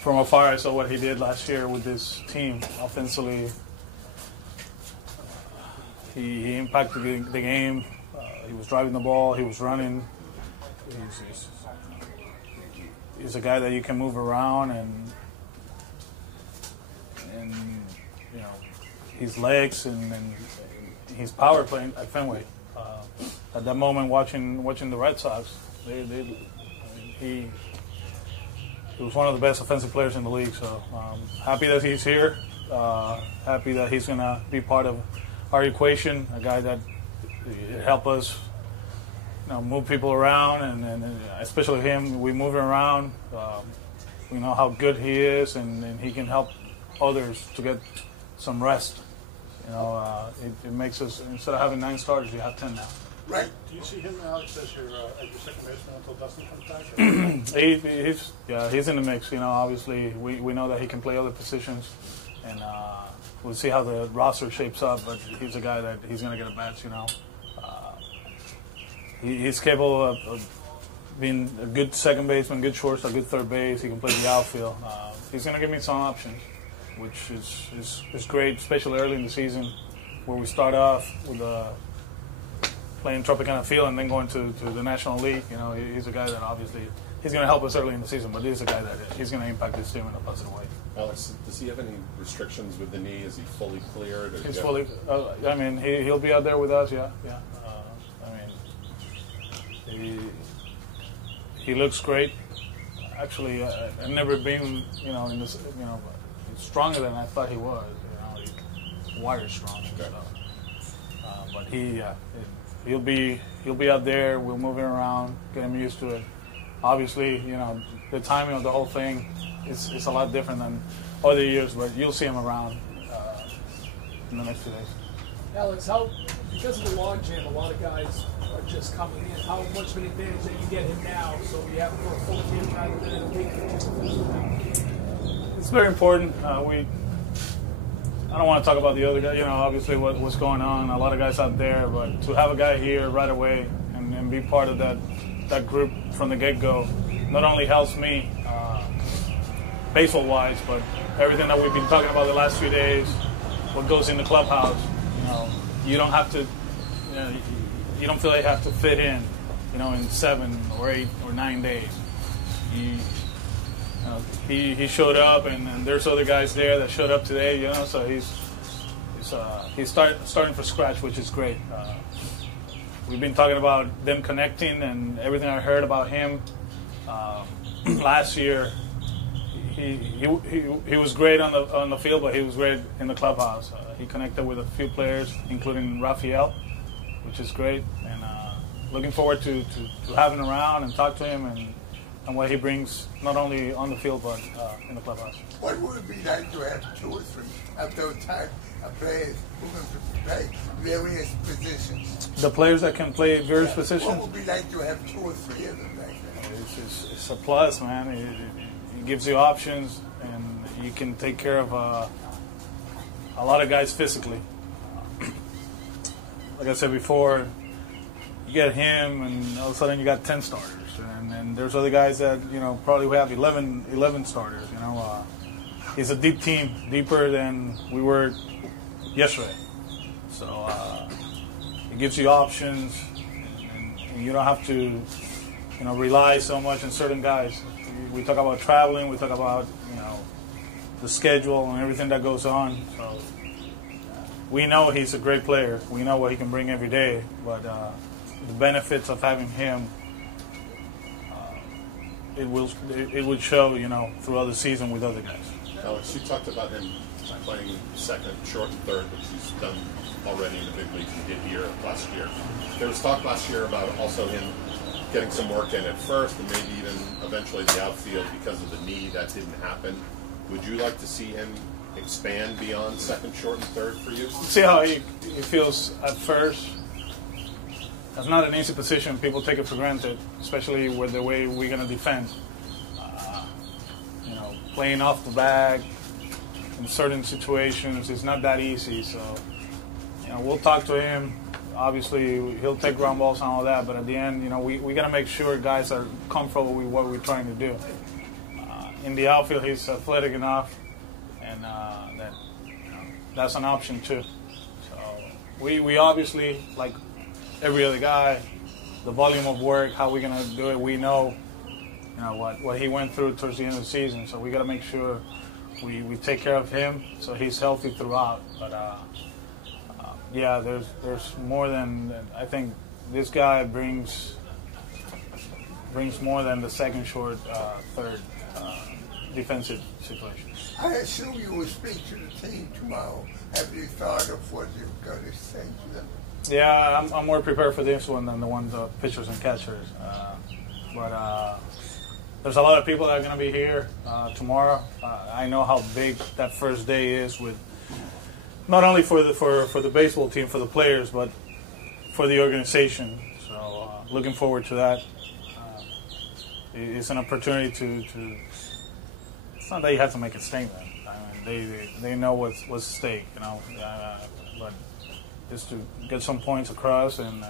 from afar, I saw what he did last year with this team offensively. He impacted the game. He was driving the ball. He was running. He's a guy that you can move around and you know, his legs and his power playing at Fenway. At that moment, watching the Red Sox, he was one of the best offensive players in the league. So happy that he's here. Happy that he's going to be part of our equation. A guy that help us, you know, move people around, and especially him. We move him around. We know how good he is, and he can help others to get some rest. You know, it makes us, instead of having 9 starters, you have 10 now. Right. Do you see him, Alex, as your second baseman until Dustin comes back? He's in the mix. You know, obviously we know that he can play other positions, and we'll see how the roster shapes up. But he's a guy that he's going to get at bats. You know, he's capable of being a good second baseman, good shortstop, good third base. He can play the outfield. He's going to give me some options, which is great, especially early in the season, where we start off with playing Tropicana Field and then going to the National League. You know, he's a guy that obviously he's going to help us early in the season, but he's a guy that he's going to impact this team in a positive way. Alex, does he have any restrictions with the knee? Is he fully cleared? Or He's fully. I mean, he'll be out there with us. Yeah. I mean, he looks great. Actually, I've never been, you know, in this, you know, stronger than I thought he was. You know, he's wire strong. Okay. So, but he'll be out there. We'll move him around, get him used to it. Obviously, you know, the timing of the whole thing is a lot different than other years, but you'll see him around in the next 2 days. Alex, because of the log jam, a lot of guys are just coming in. How much of an advantage that you get him now, so you have him for a full game rather than a week? It's very important. I don't want to talk about the other guy. You know, obviously what's going on. A lot of guys out there, but to have a guy here right away and be part of that group from the get-go not only helps me baseball-wise, but everything that we've been talking about the last few days, what goes in the clubhouse. You know, you don't have to. You know, you don't feel like you have to fit in. You know, in 7 or 8 or 9 days. He showed up, and there's other guys there that showed up today. You know, so he's starting from scratch, which is great. We've been talking about them connecting, and everything I heard about him last year. He was great on the field, but he was great in the clubhouse. He connected with a few players, including Rafael, which is great. And looking forward to having him around and talk to him and what he brings, not only on the field, but in the clubhouse. What would it be like to have 2 or 3 of those type of players who can play various positions? The players that can play various positions? What would it be like to have 2 or 3 of them like that? It's a plus, man. It gives you options, and you can take care of a lot of guys physically. Like I said before, you get him, and all of a sudden you got 10 starters. And there's other guys that, you know, probably we have 11 starters. You know, it's a deep team, deeper than we were yesterday. So it gives you options, and you don't have to, you know, rely so much on certain guys. We talk about traveling, we talk about, you know, the schedule and everything that goes on. So we know he's a great player. We know what he can bring every day, but the benefits of having him, it would show, you know, throughout the season with other guys. Alex, you talked about him playing second, short, and third, which he's done already in the big leagues. He did here last year. There was talk last year about also him getting some work in at first and maybe even eventually the outfield because of the knee. That didn't happen. Would you like to see him expand beyond second, short, and third for you? See how he feels at first. That's not an easy position. People take it for granted, especially with the way we're going to defend. You know, playing off the bag in certain situations is not that easy. So, you know, we'll talk to him. Obviously, he'll take ground balls and all that, but at the end, you know, we got to make sure guys are comfortable with what we're trying to do. in the outfield, he's athletic enough, and that's an option too. So we obviously, like every other guy, the volume of work, how we're gonna do it, we know, what he went through towards the end of the season. So we got to make sure we take care of him so he's healthy throughout. But yeah, there's more than, I think this guy brings more than the second short, third defensive situation. I assume you will speak to the team tomorrow. Have you thought of what you're going to say to them? Yeah, I'm more prepared for this one than the pitchers and catchers. But there's a lot of people that are going to be here tomorrow. I know how big that first day is, with not only for the baseball team, for the players, but for the organization. So looking forward to that. It's an opportunity to. It's not that you have to make a statement. I mean, they know what's at stake, but just to get some points across, and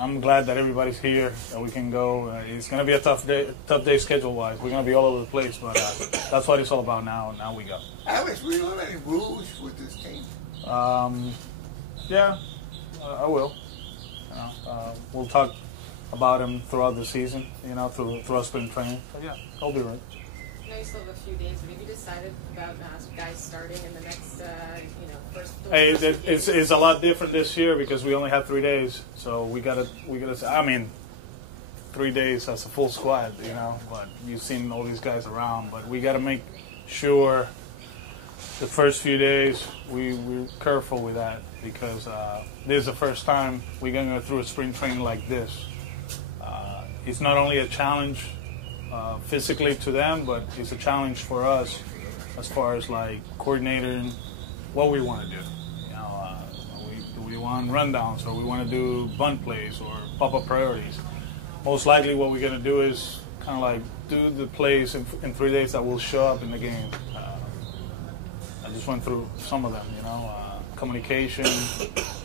I'm glad that everybody's here, that we can go. It's going to be a tough day schedule-wise. We're going to be all over the place, but that's what it's all about now. Now we go. Alex, will you have any rules with this team? Yeah, I will. We'll talk about them throughout the season, throughout spring training. But yeah, I'll be right. I know you still have a few days, but have you decided about guys starting in the next, first? Hey, it's a lot different this year because we only have 3 days, so we gotta. I mean, 3 days as a full squad, But you've seen all these guys around, but we gotta make sure the first few days we're careful with that because this is the first time we're gonna go through a spring training like this. It's not only a challenge physically to them, but it's a challenge for us as far as like coordinating what we want to do. Do we want rundowns, or we want to do bunt plays or pop-up priorities? Most likely what we're going to do is kind of like do the plays in 3 days that will show up in the game. I just went through some of them, communication,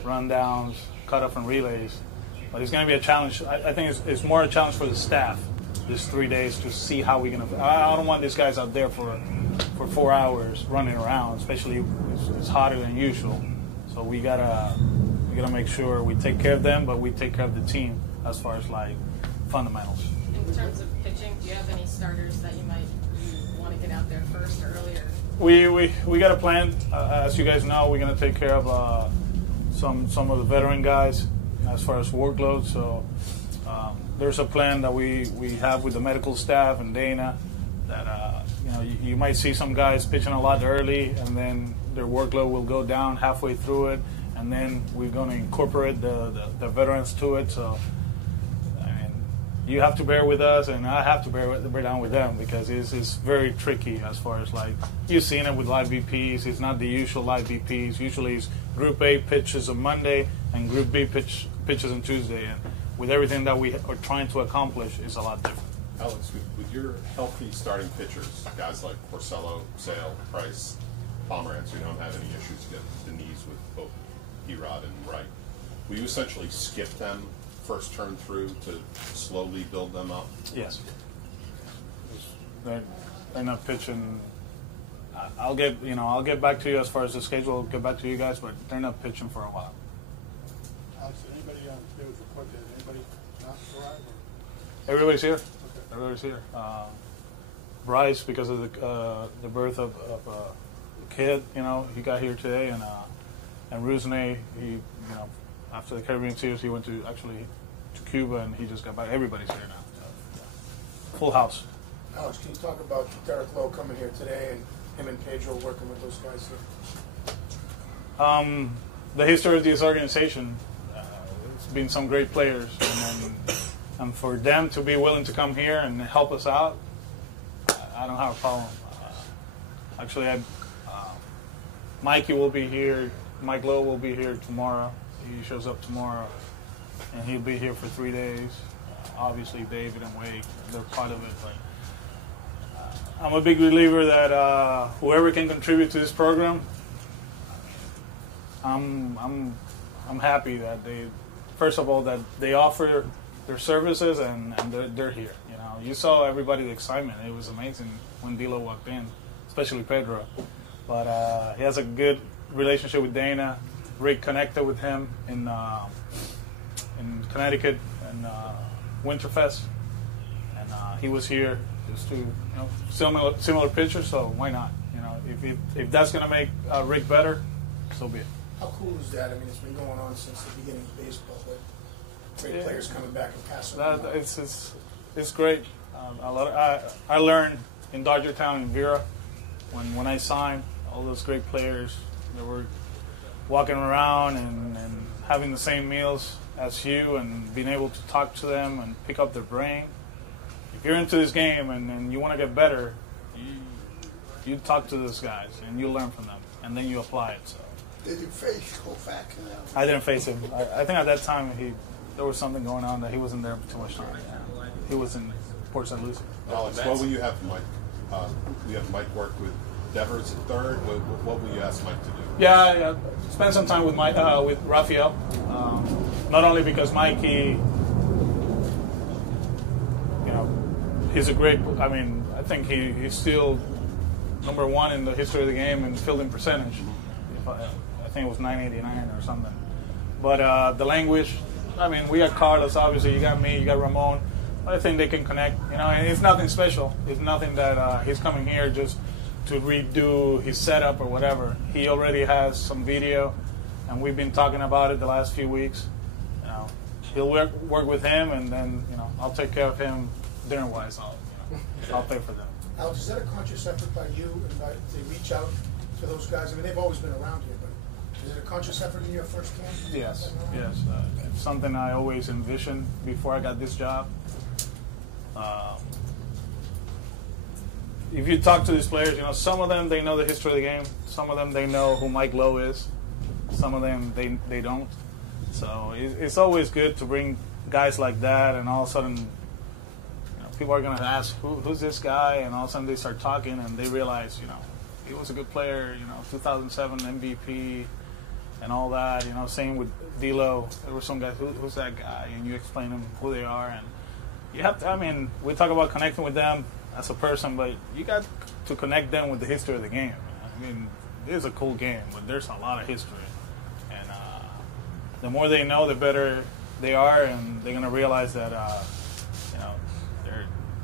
rundowns, cutoff and relays. But it's going to be a challenge. I think it's more a challenge for the staff this 3 days to see how we're going to. I don't want these guys out there for 4 hours running around, especially it's hotter than usual. So we gotta make sure we take care of them, but we take care of the team as far as like fundamentals. In terms of pitching, do you have any starters that you want to get out there first or earlier? We got a plan. As you guys know, we're gonna take care of some of the veteran guys as far as workload. So there's a plan that we have with the medical staff and Dana that you might see some guys pitching a lot early, and then their workload will go down halfway through it, and then we're going to incorporate the veterans to it. So I mean, you have to bear with us, and I have to bear down with them because it's very tricky as far as like you've seen it with live VPs. It's not the usual live VPs. Usually it's Group A pitches on Monday and Group B pitches on Tuesday, and with everything that we are trying to accomplish, it's a lot different. Alex, with your healthy starting pitchers, guys like Porcello, Sale, Price, Pomeranz, who don't have any issues with the knees with both Erod and Wright, will you essentially skip them first turn through to slowly build them up? Yes. They're not pitching. I'll get back to you as far as the schedule. I'll get back to you guys, but they're not pitching for a while. Alex, anybody there with the report that anybody not arrived? Everybody's here. Okay. Everybody's here. Bryce, because of the birth of a kid, he got here today, and Rusney, he, after the Caribbean Series, he went to Cuba, and he just got back. Everybody's here now. So, yeah. Full house. Alex, can you talk about Derek Lowe coming here today and him and Pedro working with those guys here? The history of this organization, it's been some great players, and for them to be willing to come here and help us out, I don't have a problem. Mikey will be here. Mike Lowe will be here tomorrow. He shows up tomorrow, and he'll be here for 3 days. Obviously, David and Wade, they're part of it. But I'm a big believer that whoever can contribute to this program, I'm happy that first of all, that they offer their services and they're here. you saw everybody's excitement. It was amazing when D'Lo walked in, especially Pedro. But he has a good relationship with Dana. Rick connected with him in Connecticut and Winterfest, and he was here just to similar picture. So why not? If that's gonna make Rick better, so be it. How cool is that? I mean, it's been going on since the beginning of baseball, but great players coming back and passing on. It's great. I learned in Dodgertown in Vera when I signed all those great players that were walking around and having the same meals as you and being able to talk to them and pick up their brain. If you're into this game and you want to get better, you talk to those guys and you learn from them and then you apply it. So. Did you face Koufax? I didn't face him. I think at that time there was something going on that he wasn't there for too much time. He was in Port St. Lucie. Alex, what will you have Mike? We have Mike work with Devers at third. What will you ask Mike to do? Yeah. Spend some time with Mike, with Rafael. Not only because Mike, he's a great. I mean, I think he's still number one in the history of the game in fielding percentage. I think it was 989 or something. But the language. I mean, we got Carlos. Obviously, you got me. You got Ramon. I think they can connect. And it's nothing special. It's nothing that he's coming here just to redo his setup or whatever. He already has some video, and we've been talking about it the last few weeks. He'll work with him, and then I'll take care of him dinner-wise. I'll pay for them. Alex, is that a conscious effort by you and to reach out to those guys? I mean, they've always been around here, but is it a conscious effort in your first camp? Yes. It's something I always envisioned before I got this job. If you talk to these players, some of them, they know the history of the game. Some of them, they know who Mike Lowe is. Some of them, they don't. So it's always good to bring guys like that, and all of a sudden, people are going to ask, who's this guy? And all of a sudden they start talking, and they realize, he was a good player, 2007 MVP and all that. Same with D'Lo. There were some guys, who's that guy? And you explain them who they are. And you have to, we talk about connecting with them as a person, but you got to connect them with the history of the game. It is a cool game, but there's a lot of history. And the more they know, the better they are, and they're going to realize that,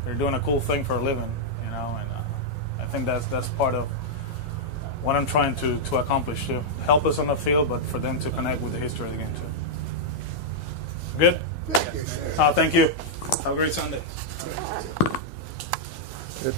they're doing a cool thing for a living, and I think that's part of what I'm trying to accomplish, to help us on the field, but for them to connect with the history of the game too. Good? Thank you, sir. Thank you. Have a great Sunday. Good.